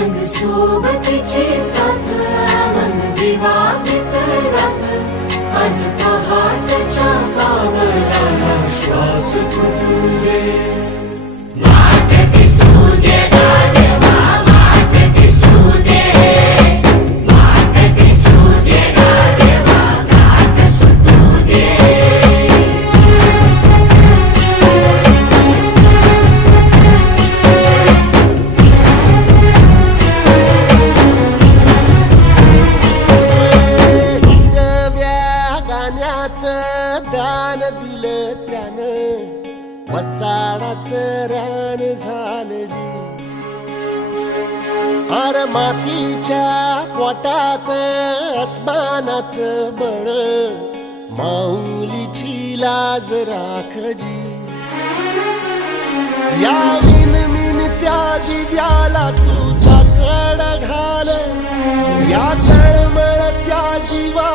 संग सोबतीची साथ मन दिवा रात आज पहाटच्या पावलाला श्वास फुटू दे वाट दिसू दे गाढवा वाट दिसू दे वाट दिसू दे गाढवा घाट सुटू दे दान दिलं त्यानं वसाडाचं रान झालं जी अर मातीच्या पोटात अस्मानाचं बळ माऊलीची लाज राखजी या विनमिन त्या दिव्याला तू साकड घाल या तळमळ त्या जीवा